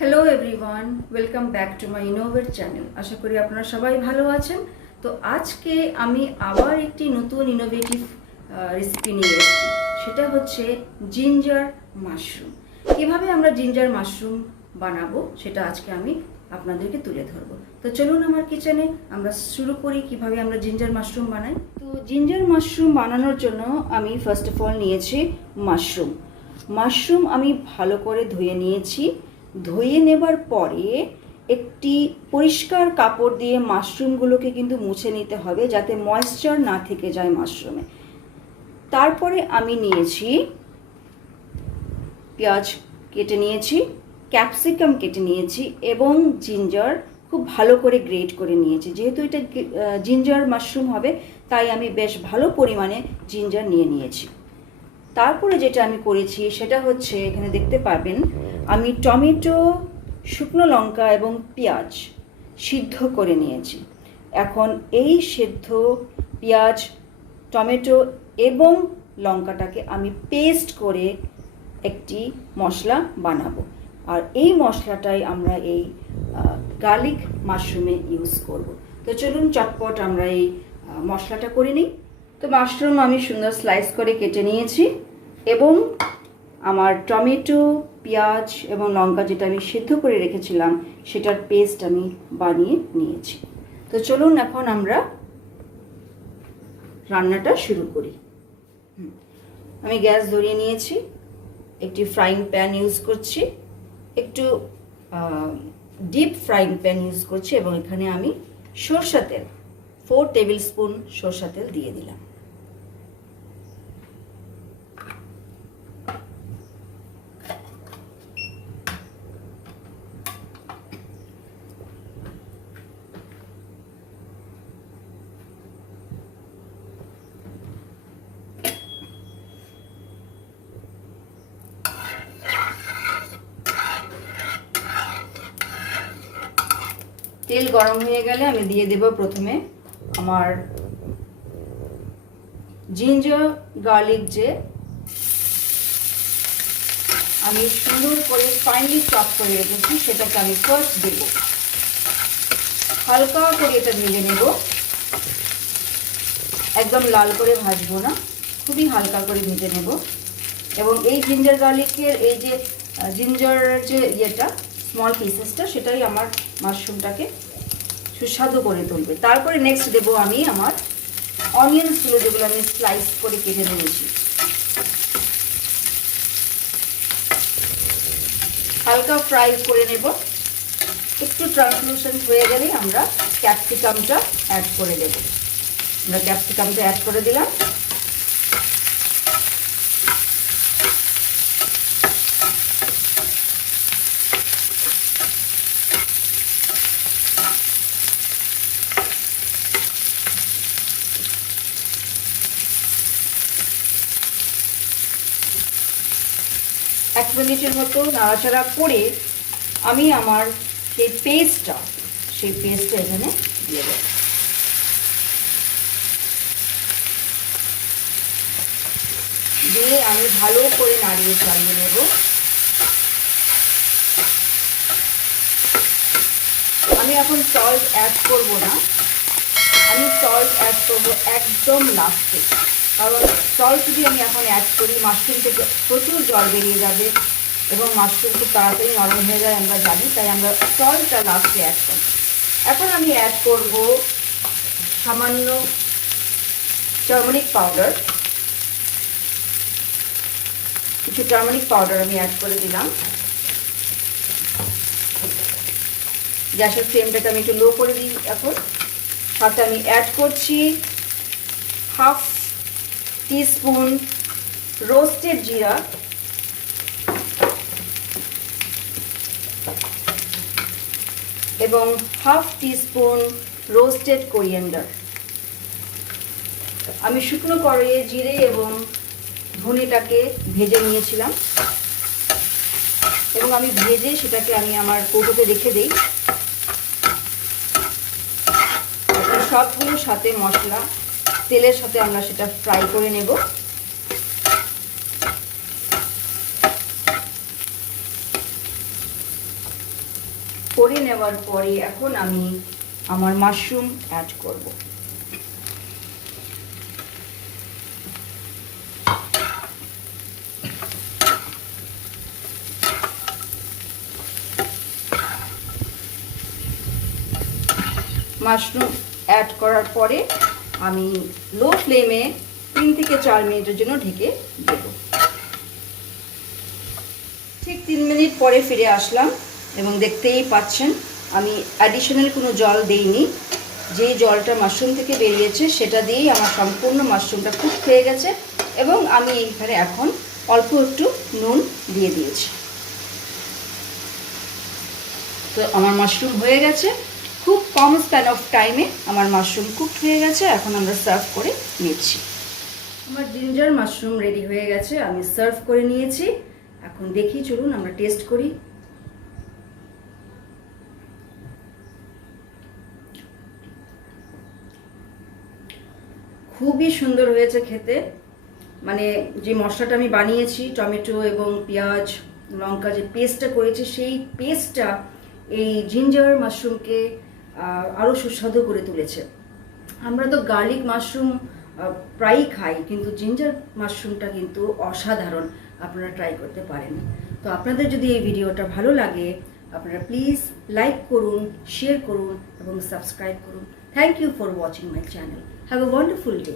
Hello everyone, welcome back to my innovate channel. আশা করি আপনারা সবাই ভালো আছেন। তো আজকে আমি আবার একটি নতুন ইনোভেটিভ রেসিপি নিয়ে এসেছি। সেটা হচ্ছে জিঞ্জার মাশরুম। কীভাবে আমরা জিঞ্জার মাশরুম বানাবো সেটা আজকে আমি আপনাদেরকে তুলে ধরবো। তো চলুন আমার কিচেনে আমরা শুরু করি কিভাবে আমরা জিঞ্জার মাশরুম বানাই। তো জিঞ্জার মাশরুম বানানোর জন্য আমি ফার্স্ট অফ অল নিয়েছি মাশরুম আমি ভালো করে ধুয়ে নিয়েছি। ধুয়ে নেবার পরে একটি পরিষ্কার কাপড় দিয়ে মাশরুমগুলোকে কিন্তু মুছে নিতে হবে যাতে ময়েশ্চার না থেকে যায় মাশরুমে। তারপরে আমি নিয়েছি পেঁয়াজ কেটে নিয়েছি, ক্যাপসিকাম কেটে নিয়েছি এবং জিঞ্জার খুব ভালো করে গ্রেট করে নিয়েছি। যেহেতু এটা জিঞ্জার মাশরুম হবে তাই আমি বেশ ভালো পরিমাণে জিঞ্জার নিয়ে নিয়েছি। তারপরে যেটা আমি করেছি সেটা হচ্ছে এখানে দেখতে পাবেন আমি টমেটো, শুকনো লঙ্কা এবং পেঁয়াজ সিদ্ধ করে নিয়েছি। এখন এই সিদ্ধ পেঁয়াজ, টমেটো এবং লঙ্কাটাকে আমি পেস্ট করে একটি মশলা বানাবো। আর এই মশলাটাই আমরা এই গার্লিক মাশরুমে ইউজ করব। তো চলুন চটপট আমরা এই মশলাটা করে নিই। তো মাশরুম আমি সুন্দর স্লাইস করে কেটে নিয়েছি এবং আমার টমেটো, পেঁয়াজ এবং লঙ্কা যেটা আমি সিদ্ধ করে রেখেছিলাম সেটার পেস্ট আমি বানিয়ে নিয়েছি। তো চলুন এখন আমরা রান্নাটা শুরু করি। আমি গ্যাস ধরিয়ে নিয়েছি, একটি ফ্রাইং প্যান ইউজ করছি, একটু ডিপ ফ্রাইং প্যান ইউজ করছি এবং এখানে আমি সরষা তেল 4 টেবিল স্পুন সরষা তেল দিয়ে দিলাম। তেল গরম হয়ে গেলে আমি দিয়ে দেব প্রথমে আমার জিঞ্জার গার্লিক যে আমি সুন্দর করে ফাইনলি চপ করে রেখেছি সেটাকে আমি ফার্স্ট দেব। হালকা করে এটা ভেজে নেব, একদম লাল করে ভাজবো না, খুবই হালকা করে ভেজে নেব। এবং এই জিঞ্জার গার্লিকের এই যে জিঞ্জার যে ইয়েটা স্মল পিসেসটা সেটাই আমার মাশরুমটাকে সুস্বাদু করে তুলবে। তারপরে নেক্সট দেবো আমি আমার অনিয়নসগুলো যেগুলো আমি স্লাইস করে কেটে নিয়েছি। হালকা ফ্রাই করে নেব, একটু ট্রান্সলুসেন্ট হয়ে গেলেই আমরা ক্যাপসিকামটা অ্যাড করে দেব। আমরা ক্যাপসিকামটা অ্যাড করে দিলাম। এক মিনিটের মতো নাড়াচাড়া করে আমি আমার সেই পেস্টটা এখানে দিয়ে দেব। দিয়ে আমি ভালো করে নাড়িয়ে চালিয়ে নেব। আমি এখন সল্ট অ্যাড করব না, আমি সল্ট অ্যাড করবো একদম লাস্টে। কারণ সল্ট যদি আমি এখন অ্যাড করি মাশরুম থেকে প্রচুর জল বেরিয়ে যাবে এবং মাশরুম খুব তাড়াতাড়ি নরম হয়ে যায় আমরা জানি, তাই আমরা সল্টটা লাস্টে অ্যাড করি। এখন আমি অ্যাড করব সামান্য টারমারিক পাউডার, কিছু টারমারিক পাউডার আমি অ্যাড করে দিলাম। গ্যাসের ফ্লেমটাকে আমি একটু লো করে দিই। এখন সাথে আমি অ্যাড করছি হাফ টিস্পুন রোস্টেড জিরা এবং হাফ টিস্পুন রোস্টেড কোরিয়ান্ডার। আমি শুকনো কড়াইয়ে জিরে এবং ধনেটাকে ভেজে নিয়েছিলাম এবং আমি ভেজে সেটাকে আমি আমার কৌটোতে রেখে দিই। সবগুলোর সাথে মশলা তেলের সাথে আমরা সেটা ফ্রাই করে নেব। করে নেওয়ার পরে এখন আমি আমার মাশরুম অ্যাড করব। মাশরুম অ্যাড করার পরে আমি লো ফ্লেমে 3 থেকে 4 মিনিটের জন্য ঢেকে দেব। ঠিক 3 মিনিট পরে ফিরে আসলাম এবং দেখতেই পাচ্ছেন আমি অ্যাডিশনাল কোনো জল দেইনি। যে জলটা মাশরুম থেকে বেরিয়েছে সেটা দিয়েই আমার সম্পূর্ণ মাশরুমটা কুক হয়ে গেছে এবং আমি এইখানে এখন অল্প একটু নুন দিয়ে দিয়েছি। তো আমার মাশরুম হয়ে গেছে, খুব কম স্প্যান অফ টাইমে আমার মাশরুম কুক হয়ে গেছে। এখন আমরা সার্ভ করে নিচ্ছি। আমার জিঞ্জার মাশরুম রেডি হয়ে গেছে, আমি সার্ভ করে নিয়েছি। এখন দেখি, চলুন আমরা টেস্ট করি। খুবই সুন্দর হয়েছে খেতে। মানে যে মশলাটা আমি বানিয়েছি, টমেটো এবং পেঁয়াজ লঙ্কা যে পেস্টটা করেছি, সেই পেস্টটা এই জিঞ্জার মাশরুমকে আরও সুস্বাদু করে তুলেছে। আমরা তো গার্লিক মাশরুম প্রায়ই খাই, কিন্তু জিঞ্জার মাশরুমটা কিন্তু অসাধারণ। আপনারা ট্রাই করতে পারেন। তো আপনাদের যদি এই ভিডিওটা ভালো লাগে, আপনারা প্লিজ লাইক করুন, শেয়ার করুন এবং সাবস্ক্রাইব করুন। Thank you for watching my channel. Have a wonderful day.